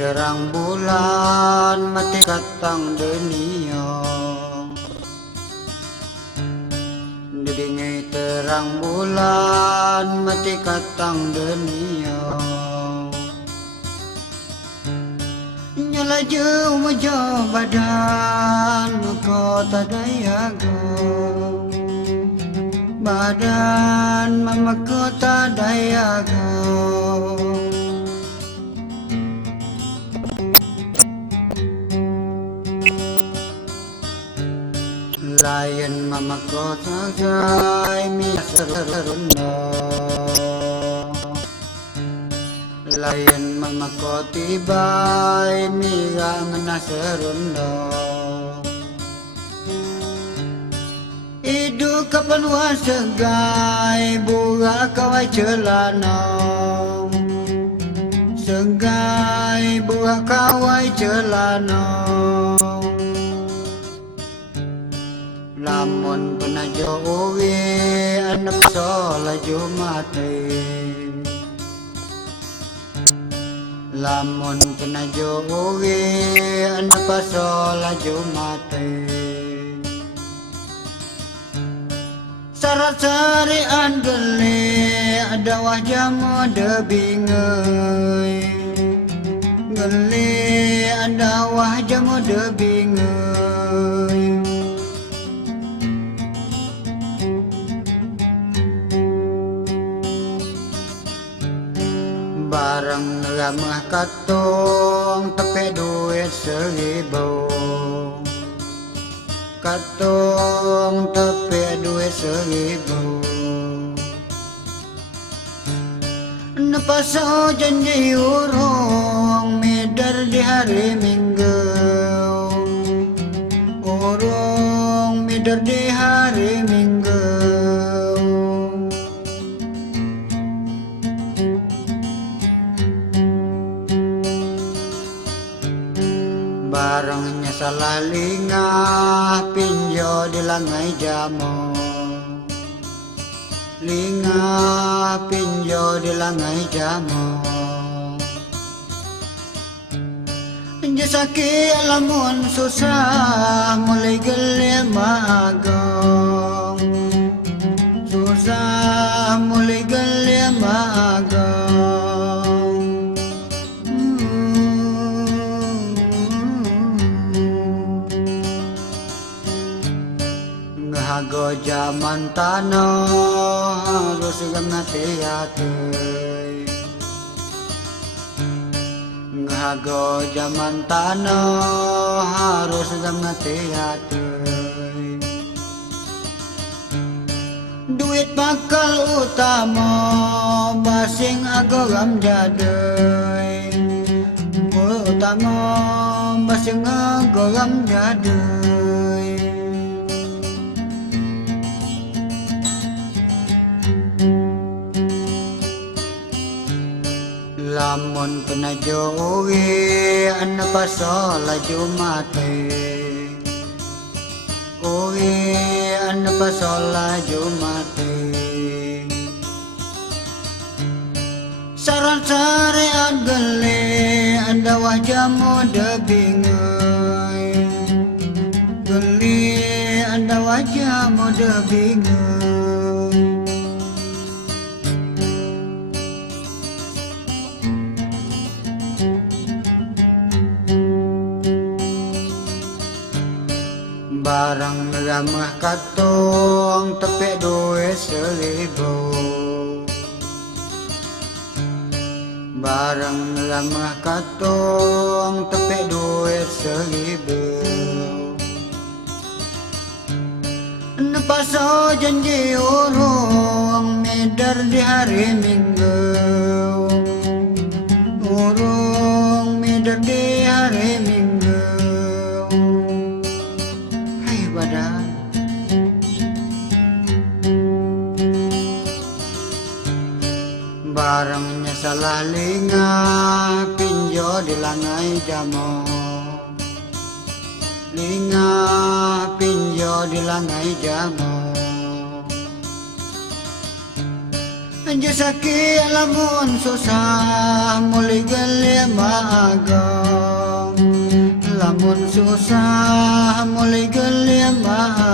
terang bulan mati katang dunia, didingai terang bulan mati katang dunia. Nyala jauh majau badan kota dayago, badan mama kota dayago. Layan mama kota gay mi serunda, layan mama koti bay mi gangna serunda. Idu kapan wasegay buka kawai celana, segay buka kawai celana. Lamun pernah jowi anak sholat Jumate, lamun pernah jowi anak sholat Jumate. Sarat sarian gele ada wajah mode bingai, gele ada wajah mode bingai. Barang ramah katong tepe duit 1000, katong tepe duit 1000. Napaso janji urung medar di hari Minggu, urung medar di hari Minggu. Barangnya salah lingah pinjo di langai jamo, lingah pinjo di langai jamo. Jasaki lamun susah mulai gele magong, susah mulai gele magong. Hago zaman tanah harus gamna teatei, hago zaman tanah harus gamna teatei. Duit bakal utama basing agam jadei, utama basing agam jadei. Lamun pernah jowi anak pasola Jumate, owi anak pasola Jumate. Saran sarian gele ada wajah mode bingai, gele ada wajah mode bingai. Barang ramah katong tepe duit 1000, barang ramah katong tepe duit 1000. Napaso janji urung medar di hari Minggu, urung medar di hari Minggu. Barangnya salah lingah pinjo di langai jamo, lingah pinjo di langai jamo. Anja sakit lamun susah mulai gelia magong. Lamun susah mulai gelia magong.